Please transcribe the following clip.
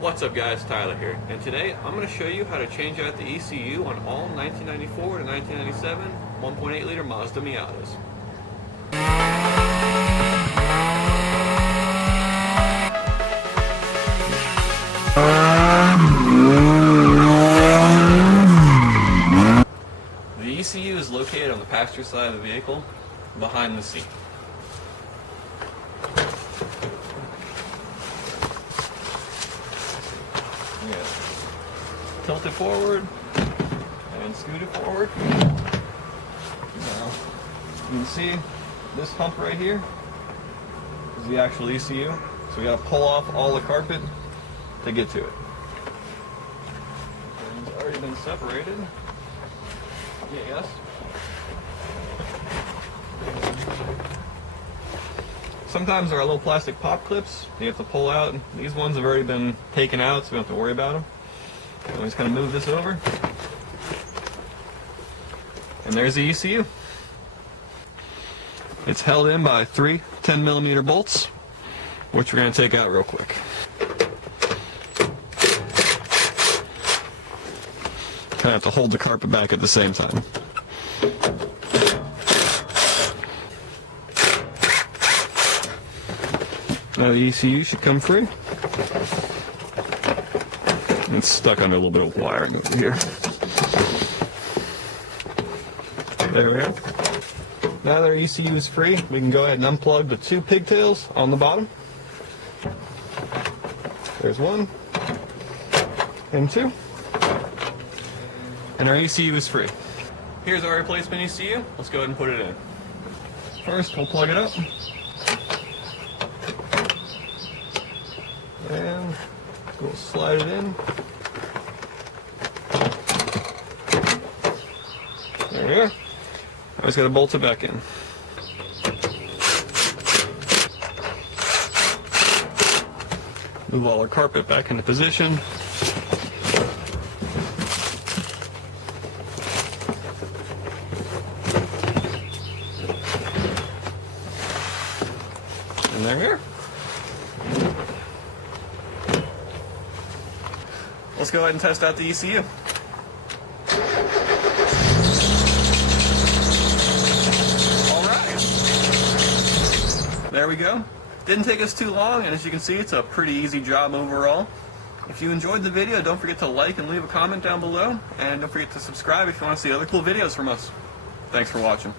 What's up guys, Tyler here, and today I'm going to show you how to change out the ECU on all 1994 to 1997 1.8 liter Mazda Miatas. The ECU is located on the passenger side of the vehicle, behind the seat. Tilt it forward and scoot it forward. Now, you can see this hump right here is the actual ECU. So we got to pull off all the carpet to get to it. And it's already been separated. Yes. Sometimes there are little plastic pop clips you have to pull out. These ones have already been taken out, so we don't have to worry about them. I'm just going to move this over, and there's the ECU. It's held in by 3 10mm bolts, which we're going to take out real quick. Kind of have to hold the carpet back at the same time. Now the ECU should come free. It's stuck under a little bit of wiring over here. There we go. Now that our ECU is free, we can go ahead and unplug the 2 pigtails on the bottom. There's 1 and 2. And our ECU is free. Here's our replacement ECU. Let's go ahead and put it in. First, we'll plug it up. And we'll slide it in. There we go. I just got to bolt it back in. Move all our carpet back into position. And there we are. Let's go ahead and test out the ECU. There we go. Didn't take us too long, and as you can see, it's a pretty easy job overall. If you enjoyed the video, don't forget to like and leave a comment down below, and don't forget to subscribe if you want to see other cool videos from us. Thanks for watching.